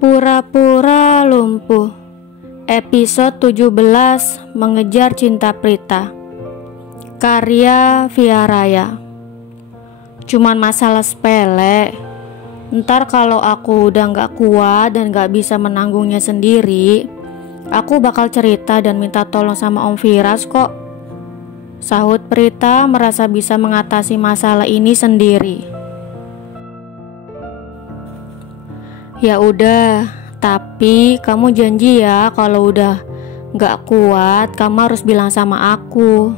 Pura-pura lumpuh. Episode 17, Mengejar Cinta Prita. Karya Via Raya. Cuman masalah sepele. Ntar kalau aku udah gak kuat dan gak bisa menanggungnya sendiri, aku bakal cerita dan minta tolong sama Om Firas kok. Sahut Prita merasa bisa mengatasi masalah ini sendiri. Ya udah, tapi kamu janji ya kalau udah gak kuat kamu harus bilang sama aku.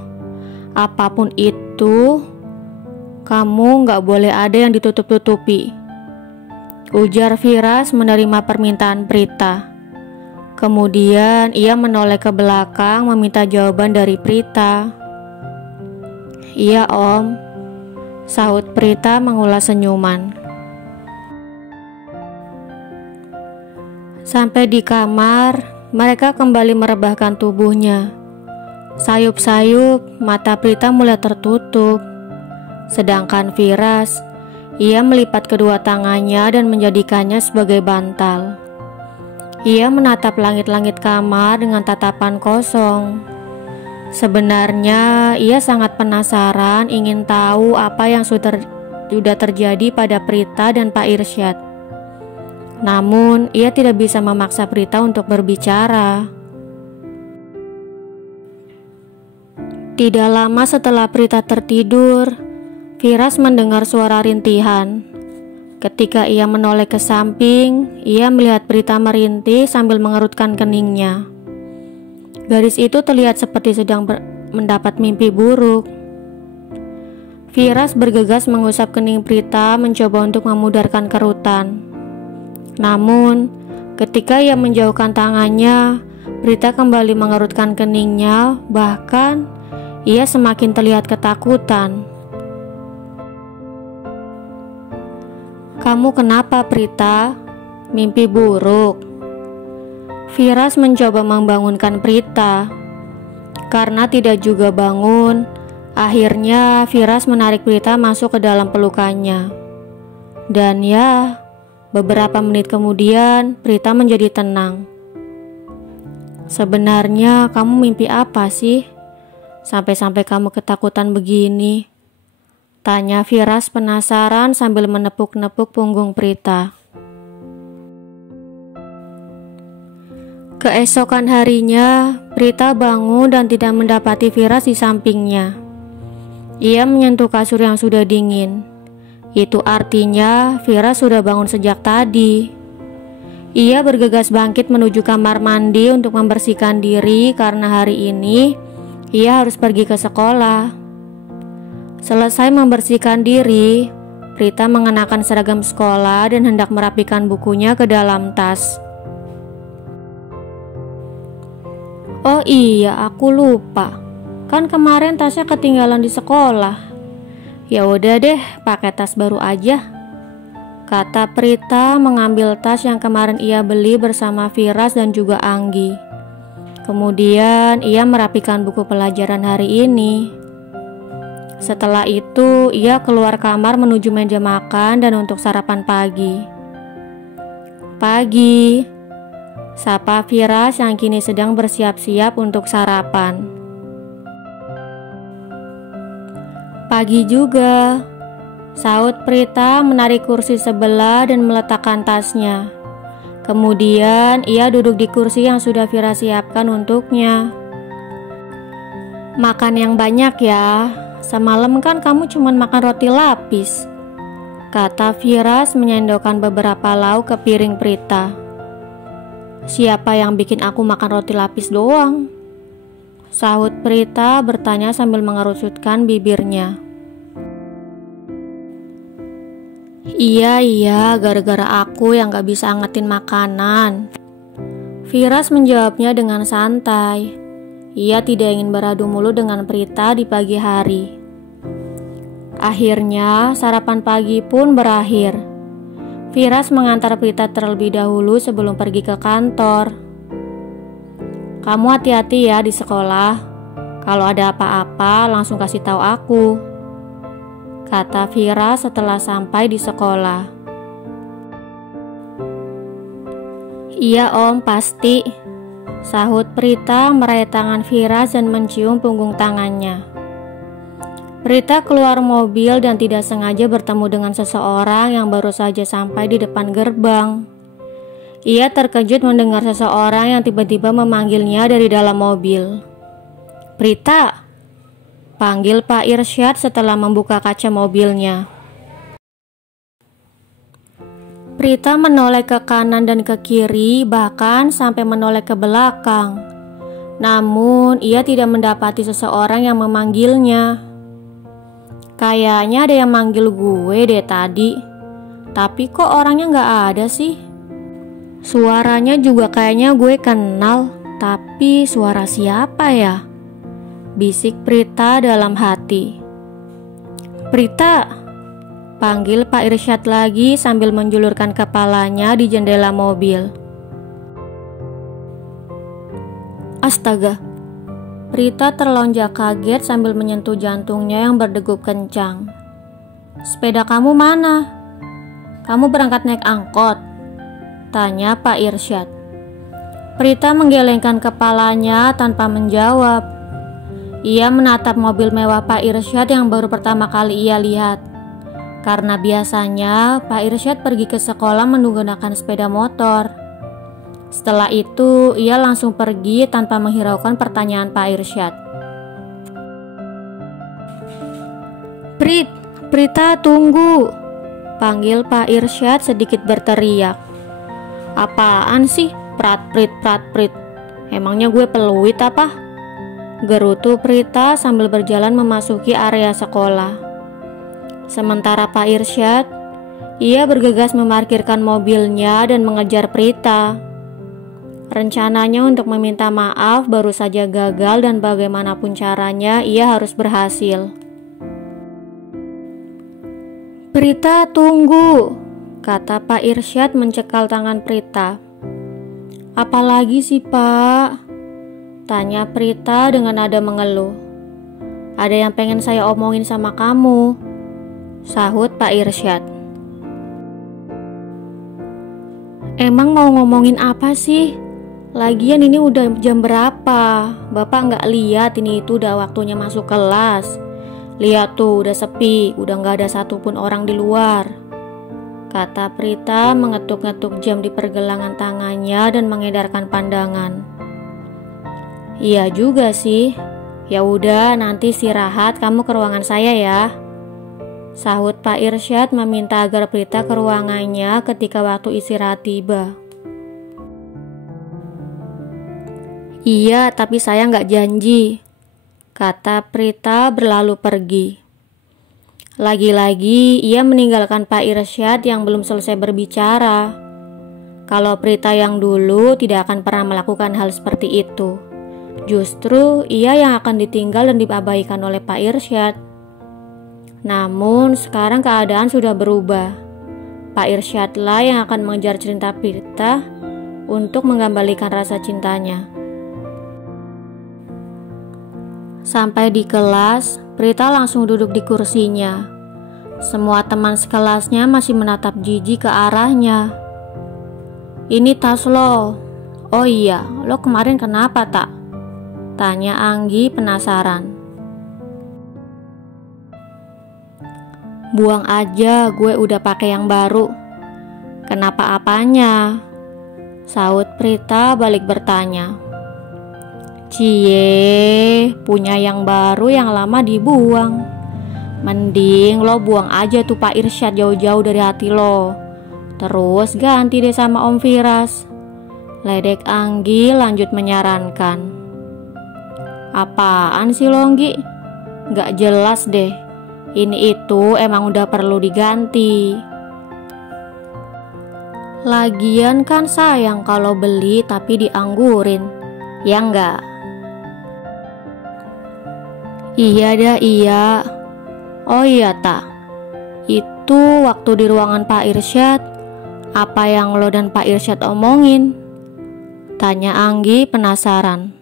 Apapun itu, kamu gak boleh ada yang ditutup-tutupi, ujar Firas menerima permintaan Prita. Kemudian ia menoleh ke belakang meminta jawaban dari Prita. Iya Om, sahut Prita mengulas senyuman. Sampai di kamar, mereka kembali merebahkan tubuhnya. Sayup-sayup, mata Prita mulai tertutup. Sedangkan Firas, ia melipat kedua tangannya dan menjadikannya sebagai bantal. Ia menatap langit-langit kamar dengan tatapan kosong. Sebenarnya, ia sangat penasaran ingin tahu apa yang sudah terjadi pada Prita dan Pak Irsyad. Namun, ia tidak bisa memaksa Prita untuk berbicara. Tidak lama setelah Prita tertidur, Firas mendengar suara rintihan. Ketika ia menoleh ke samping, ia melihat Prita merintih sambil mengerutkan keningnya. Gadis itu terlihat seperti sedang mendapat mimpi buruk. Firas bergegas mengusap kening Prita mencoba untuk memudarkan kerutan. Namun, ketika ia menjauhkan tangannya, Prita kembali mengerutkan keningnya, bahkan ia semakin terlihat ketakutan. Kamu kenapa Prita? Mimpi buruk? Firas mencoba membangunkan Prita. Karena tidak juga bangun, akhirnya Firas menarik Prita masuk ke dalam pelukannya. Dan ya, beberapa menit kemudian, Prita menjadi tenang. Sebenarnya kamu mimpi apa sih? Sampai-sampai kamu ketakutan begini? Tanya Firas penasaran sambil menepuk-nepuk punggung Prita. Keesokan harinya, Prita bangun dan tidak mendapati Firas di sampingnya. Ia menyentuh kasur yang sudah dingin. Itu artinya Firas sudah bangun sejak tadi. Ia bergegas bangkit menuju kamar mandi untuk membersihkan diri karena hari ini ia harus pergi ke sekolah. Selesai membersihkan diri, Prita mengenakan seragam sekolah dan hendak merapikan bukunya ke dalam tas. Oh iya, aku lupa. Kan kemarin tasnya ketinggalan di sekolah. Ya udah deh, pakai tas baru aja, kata Prita mengambil tas yang kemarin ia beli bersama Firas dan juga Anggi. Kemudian ia merapikan buku pelajaran hari ini. Setelah itu ia keluar kamar menuju meja makan dan untuk sarapan pagi. Pagi, sapa Firas yang kini sedang bersiap-siap untuk sarapan. Pagi juga, sahut Prita menarik kursi sebelah dan meletakkan tasnya. Kemudian ia duduk di kursi yang sudah Firas siapkan untuknya. Makan yang banyak ya, semalam kan kamu cuma makan roti lapis, kata Firas menyendokkan beberapa lauk ke piring Prita. Siapa yang bikin aku makan roti lapis doang? Sahut Prita bertanya sambil mengerutkan bibirnya. Iya, gara-gara aku yang gak bisa angetin makanan. Firas menjawabnya dengan santai. Ia tidak ingin beradu mulut dengan Prita di pagi hari. Akhirnya sarapan pagi pun berakhir. Firas mengantar Prita terlebih dahulu sebelum pergi ke kantor. Kamu hati-hati ya di sekolah. Kalau ada apa-apa langsung kasih tahu aku, kata Firas setelah sampai di sekolah. Iya om, pasti, sahut Prita meraih tangan Firas dan mencium punggung tangannya. Prita keluar mobil dan tidak sengaja bertemu dengan seseorang yang baru saja sampai di depan gerbang. Ia terkejut mendengar seseorang yang tiba-tiba memanggilnya dari dalam mobil. "Prita!" panggil Pak Irsyad setelah membuka kaca mobilnya. Prita menoleh ke kanan dan ke kiri, bahkan sampai menoleh ke belakang. Namun, ia tidak mendapati seseorang yang memanggilnya. Kayaknya ada yang manggil gue deh tadi, tapi kok orangnya gak ada sih? Suaranya juga kayaknya gue kenal, tapi suara siapa ya? Bisik Prita dalam hati. "Prita!" panggil Pak Irsyad lagi sambil menjulurkan kepalanya di jendela mobil. Astaga! Prita terlonjak kaget sambil menyentuh jantungnya yang berdegup kencang. "Sepeda kamu mana? Kamu berangkat naik angkot?" tanya Pak Irsyad. Prita menggelengkan kepalanya tanpa menjawab. Ia menatap mobil mewah Pak Irsyad yang baru pertama kali ia lihat. Karena biasanya Pak Irsyad pergi ke sekolah menggunakan sepeda motor. Setelah itu, ia langsung pergi tanpa menghiraukan pertanyaan Pak Irsyad. Prita tunggu!" panggil Pak Irsyad sedikit berteriak. "Apaan sih? Prat-prit. Emangnya gue peluit apa?" gerutu Prita sambil berjalan memasuki area sekolah. Sementara Pak Irsyad, ia bergegas memarkirkan mobilnya dan mengejar Prita. Rencananya untuk meminta maaf baru saja gagal dan bagaimanapun caranya ia harus berhasil. "Prita tunggu!" kata Pak Irsyad mencekal tangan Prita. "Apalagi sih Pak?" tanya Prita dengan nada mengeluh. "Ada yang pengen saya omongin sama kamu," sahut Pak Irsyad. "Emang mau ngomongin apa sih? Lagian ini udah jam berapa? Bapak nggak lihat ini itu udah waktunya masuk kelas. Lihat tuh udah sepi, udah nggak ada satupun orang di luar," kata Prita mengetuk-ngetuk jam di pergelangan tangannya dan mengedarkan pandangan. "Iya juga sih. Ya udah nanti istirahat kamu ke ruangan saya ya," sahut Pak Irsyad meminta agar Prita ke ruangannya ketika waktu istirahat tiba. "Iya, tapi saya nggak janji," kata Prita berlalu pergi. Lagi-lagi ia meninggalkan Pak Irsyad yang belum selesai berbicara. Kalau Prita yang dulu tidak akan pernah melakukan hal seperti itu. Justru ia yang akan ditinggal dan diabaikan oleh Pak Irsyad. Namun sekarang keadaan sudah berubah. Pak Irsyadlah yang akan mengejar cinta Prita untuk mengembalikan rasa cintanya. Sampai di kelas, Prita langsung duduk di kursinya. Semua teman sekelasnya masih menatap jijik ke arahnya. "Ini tas lo." "Oh iya, lo kemarin kenapa tak?" tanya Anggi penasaran. "Buang aja, gue udah pakai yang baru." "Kenapa apanya?" sahut Prita balik bertanya. "Cie, punya yang baru yang lama dibuang. Mending lo buang aja tuh Pak Irsyad jauh-jauh dari hati lo. Terus ganti deh sama Om Firas," ledek Anggi lanjut menyarankan. "Apaan sih lo Anggi? Gak jelas deh. Ini itu emang udah perlu diganti. Lagian kan sayang kalau beli tapi dianggurin, ya enggak?" "Iya dah iya." "Oh iya tak, itu waktu di ruangan Pak Irsyad, apa yang lo dan Pak Irsyad omongin?" tanya Anggi penasaran.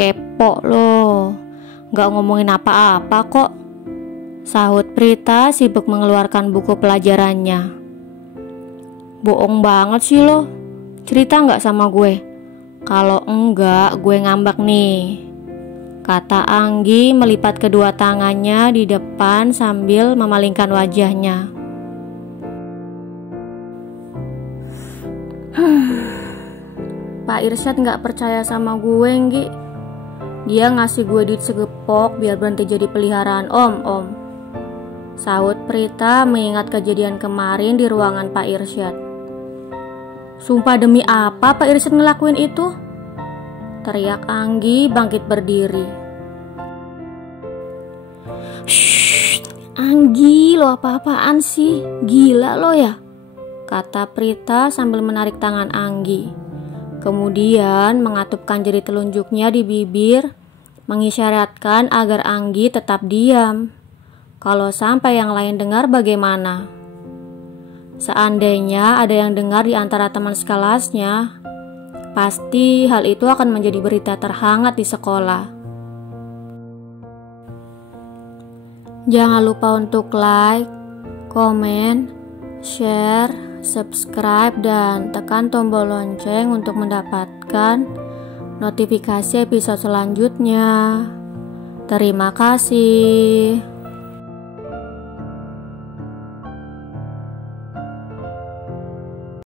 "Kepo lo, gak ngomongin apa-apa kok," sahut Prita sibuk mengeluarkan buku pelajarannya. "Bohong banget sih lo, Cerita nggak sama gue? Kalau enggak, gue ngambek nih, kata Anggi melipat kedua tangannya di depan sambil memalingkan wajahnya. Pak Irsyad nggak percaya sama gue, Nggi. Dia ngasih gue duit segepok biar berhenti jadi peliharaan om. Sahut Prita mengingat kejadian kemarin di ruangan Pak Irsyad. Sumpah demi apa Pak Irsyad ngelakuin itu? Teriak Anggi bangkit berdiri. Shh, Anggi, lo apa-apaan sih? Gila lo ya? Kata Prita sambil menarik tangan Anggi. Kemudian mengatupkan jari telunjuknya di bibir, mengisyaratkan agar Anggi tetap diam. Kalau sampai yang lain dengar bagaimana? Seandainya ada yang dengar di antara teman sekelasnya, pasti hal itu akan menjadi berita terhangat di sekolah. Jangan lupa untuk like, komen, share, subscribe, dan tekan tombol lonceng untuk mendapatkan notifikasi episode selanjutnya. Terima kasih.